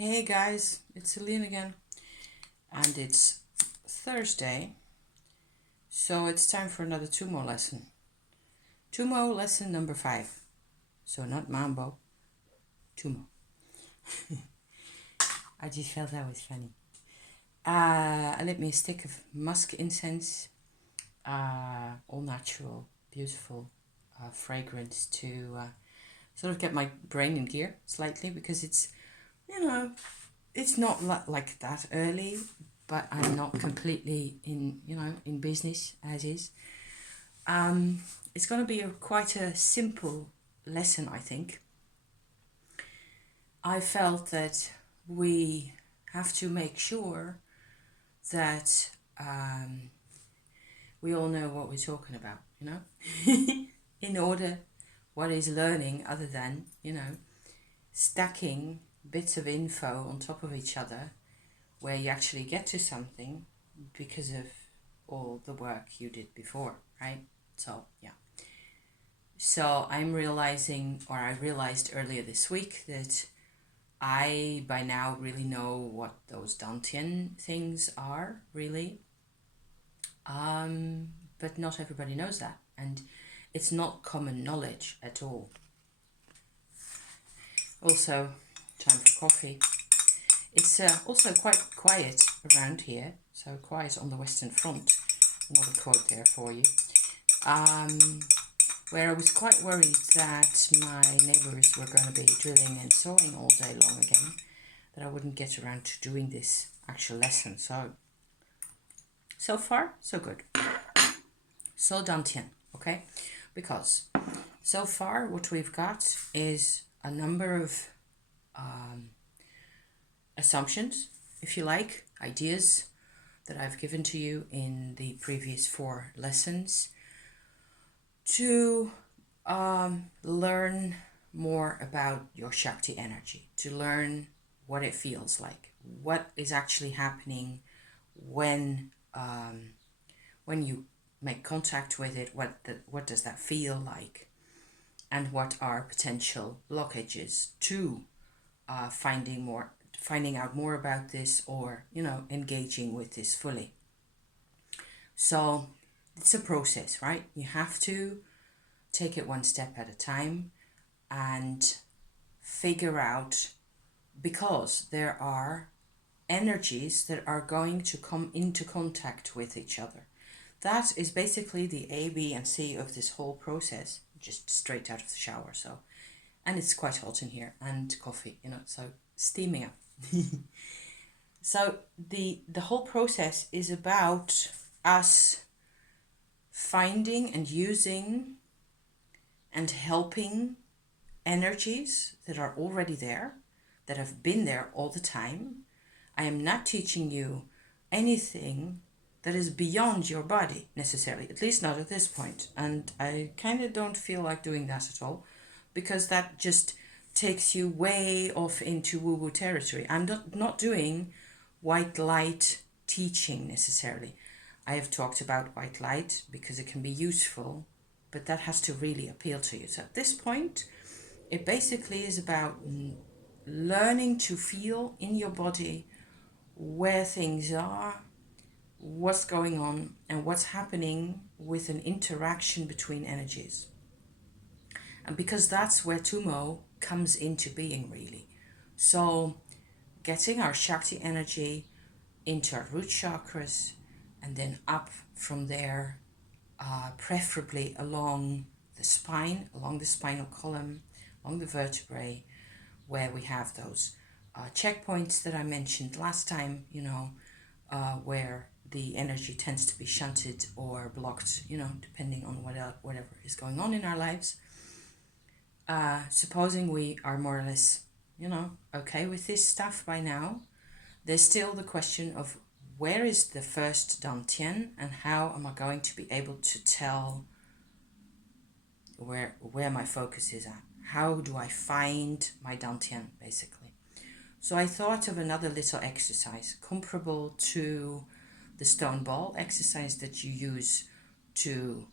Hey guys, it's Celine again, and it's Thursday, so it's time for another Tummo lesson. Tummo lesson number 5. So not Mambo, Tummo. I just felt that was funny. I lit me a stick of musk incense, all natural, beautiful fragrance to sort of get my brain in gear slightly because it's not like that early, but I'm not completely in business as is. It's going to be quite a simple lesson, I think. I felt that we have to make sure that we all know what we're talking about, in order, what is learning other than, stacking bits of info on top of each other where you actually get to something because of all the work you did before, right? So, yeah. So I realized earlier this week that I by now really know what those Dantian things are, really. But not everybody knows that, and it's not common knowledge at all. Also, time for coffee. It's also quite quiet around here, so quiet on the Western Front. Another quote there for you. Where I was quite worried that my neighbours were going to be drilling and sawing all day long again, that I wouldn't get around to doing this actual lesson. So far, so good. So Dantian, okay? Because so far what we've got is a number of assumptions, if you like, ideas that I've given to you in the previous 4 lessons to learn more about your Shakti energy, to learn what it feels like, what is actually happening when you make contact with it, what does that feel like, and what are potential blockages to finding out more about this, or engaging with this fully. So it's a process, right? You have to take it one step at a time and figure out, because there are energies that are going to come into contact with each other. That is basically the A, B, and C of this whole process, just straight out of the shower. So, and it's quite hot in here, and coffee, so steaming up. So the whole process is about us finding and using and helping energies that are already there, that have been there all the time. I am not teaching you anything that is beyond your body necessarily, at least not at this point. And I kind of don't feel like doing that at all, because that just takes you way off into woo-woo territory. I'm not doing white light teaching necessarily. I have talked about white light because it can be useful, but that has to really appeal to you. So at this point, it basically is about learning to feel in your body where things are, what's going on, and what's happening with an interaction between energies. And because that's where Tummo comes into being, really. So getting our Shakti energy into our root chakras, and then up from there, preferably along the spine, along the spinal column, along the vertebrae, where we have those checkpoints that I mentioned last time, where the energy tends to be shunted or blocked, depending on whatever is going on in our lives. Supposing we are more or less, okay with this stuff by now, there's still the question of where is the first Dantian, and how am I going to be able to tell where my focus is at? How do I find my Dantian, basically? So I thought of another little exercise comparable to the stone ball exercise that you use to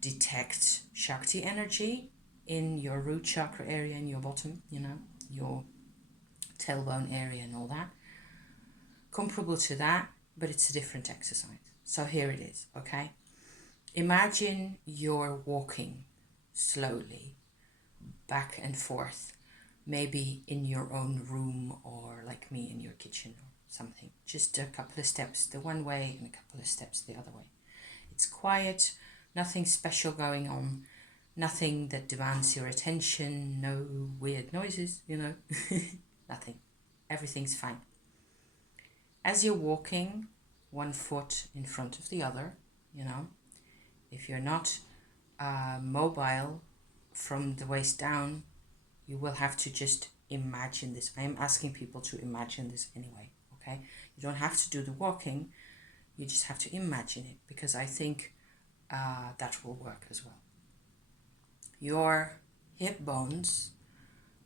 detect Shakti energy in your root chakra area, in your bottom, your tailbone area and all that. Comparable to that, but it's a different exercise. So here it is, okay? Imagine you're walking slowly back and forth, maybe in your own room or like me in your kitchen or something. Just a couple of steps the one way and a couple of steps the other way. It's quiet, nothing special going on, nothing that demands your attention, no weird noises, nothing. Everything's fine. As you're walking, one foot in front of the other, if you're not mobile from the waist down, you will have to just imagine this. I am asking people to imagine this anyway, okay? You don't have to do the walking, you just have to imagine it, because I think that will work as well. Your hip bones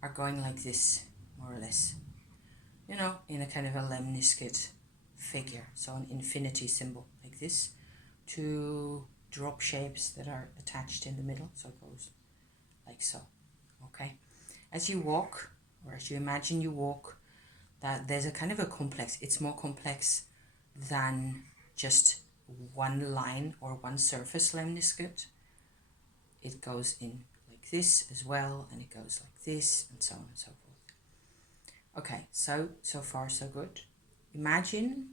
are going like this, more or less, in a kind of a lemniscate figure, so an infinity symbol like this, two drop shapes that are attached in the middle, so it goes like so, okay? As you walk, or as you imagine you walk, that there's a kind of a complex, it's more complex than just one line or one surface lemniscate. It goes in like this as well, and it goes like this, and so on and so forth. Okay, so far so good. Imagine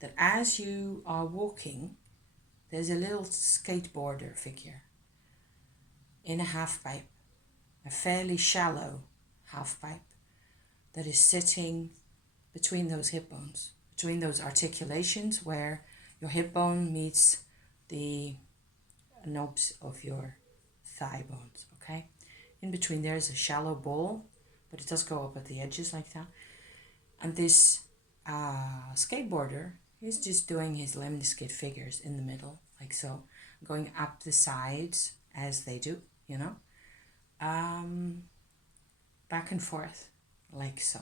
that as you are walking, there's a little skateboarder figure in a half pipe, a fairly shallow half pipe that is sitting between those hip bones, between those articulations where your hip bone meets the knobs of your thigh bones, okay? In between there is a shallow bowl, but it does go up at the edges like that. And this skateboarder is just doing his lemniscate figures in the middle, like so, going up the sides as they do, back and forth, like so.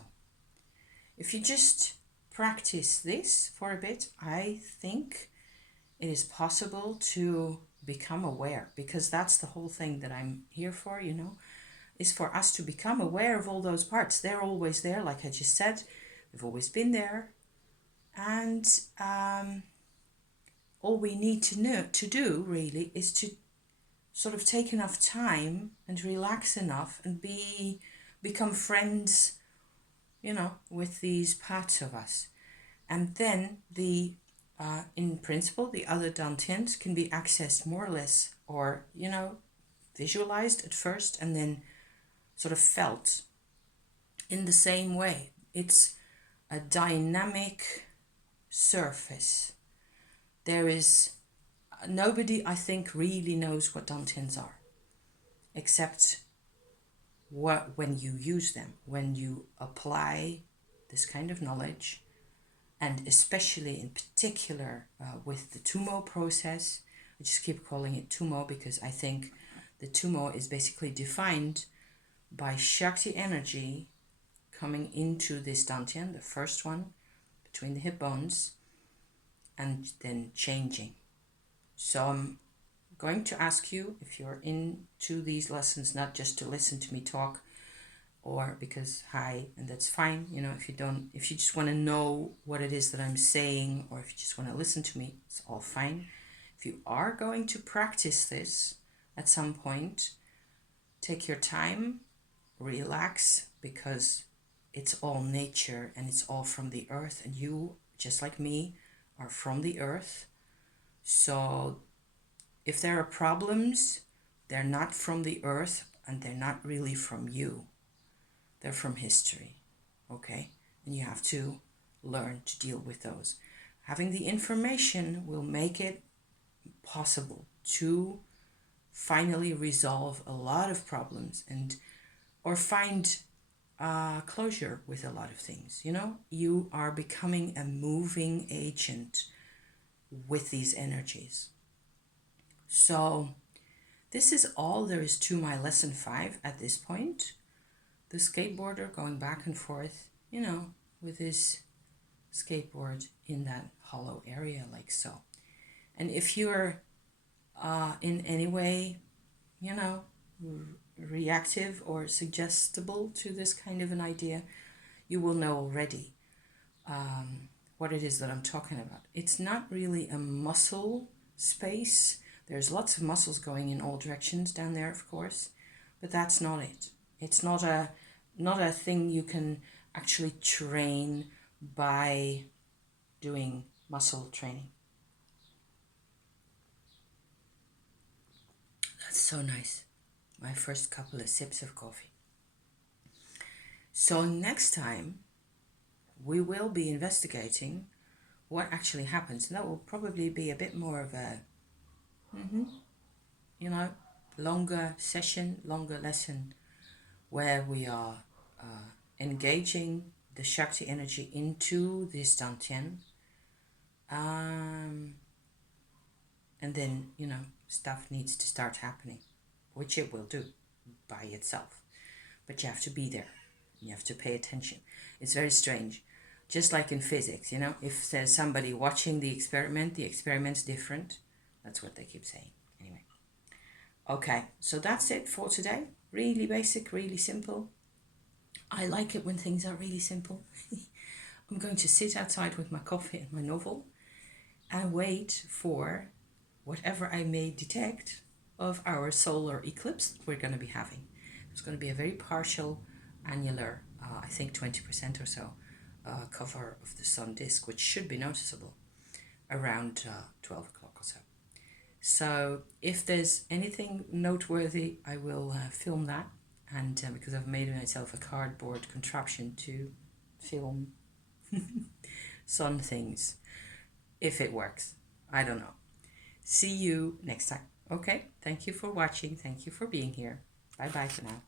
If you just practice this for a bit, I think it is possible to become aware, because that's the whole thing that I'm here for, is for us to become aware of all those parts. They're always there, like I just said. They've always been there. And all we need to do really is to sort of take enough time and relax enough and become friends, with these parts of us. And then in principle, the other dantians can be accessed more or less, or, visualized at first and then sort of felt in the same way. It's a dynamic surface. There is nobody, I think, really knows what dantians are, except when you use them, when you apply this kind of knowledge, and especially in particular with the Tummo process. I just keep calling it Tummo because I think the Tummo is basically defined by Shakti energy coming into this dantian, the first one, between the hip bones, and then changing. So I'm going to ask you, if you're into these lessons, not just to listen to me talk, or because and that's fine, if you just want to know what it is that I'm saying, or if you just want to listen to me, it's all fine. If you are going to practice this at some point, take your time, relax, because it's all nature and it's all from the earth, and you, just like me, are from the earth. So if there are problems, they're not from the earth and they're not really from you. They're from history, okay? And you have to learn to deal with those. Having the information will make it possible to finally resolve a lot of problems or find closure with a lot of things. You are becoming a moving agent with these energies. So this is all there is to my lesson 5 at this point. The skateboarder going back and forth, with his skateboard in that hollow area, like so. And if you're in any way, reactive or suggestible to this kind of an idea, you will know already what it is that I'm talking about. It's not really a muscle space. There's lots of muscles going in all directions down there, of course, but that's not it. It's not a thing you can actually train by doing muscle training. That's so nice. My first couple of sips of coffee. So next time we will be investigating what actually happens. And that will probably be a bit more of a, longer session, longer lesson where we are engaging the Shakti energy into this Dantian. And then, stuff needs to start happening, which it will do by itself. But you have to be there. You have to pay attention. It's very strange. Just like in physics, if there's somebody watching the experiment's different. That's what they keep saying. Anyway. Okay, so that's it for today. Really basic, really simple. I like it when things are really simple. I'm going to sit outside with my coffee and my novel and wait for whatever I may detect of our solar eclipse that we're going to be having. It's going to be a very partial annular, I think 20% or so, cover of the sun disk, which should be noticeable around 12 o'clock or so. So if there's anything noteworthy, I will film that. And because I've made myself a cardboard contraption to film sun things, if it works. I don't know. See you next time. Okay, thank you for watching. Thank you for being here. Bye bye for now.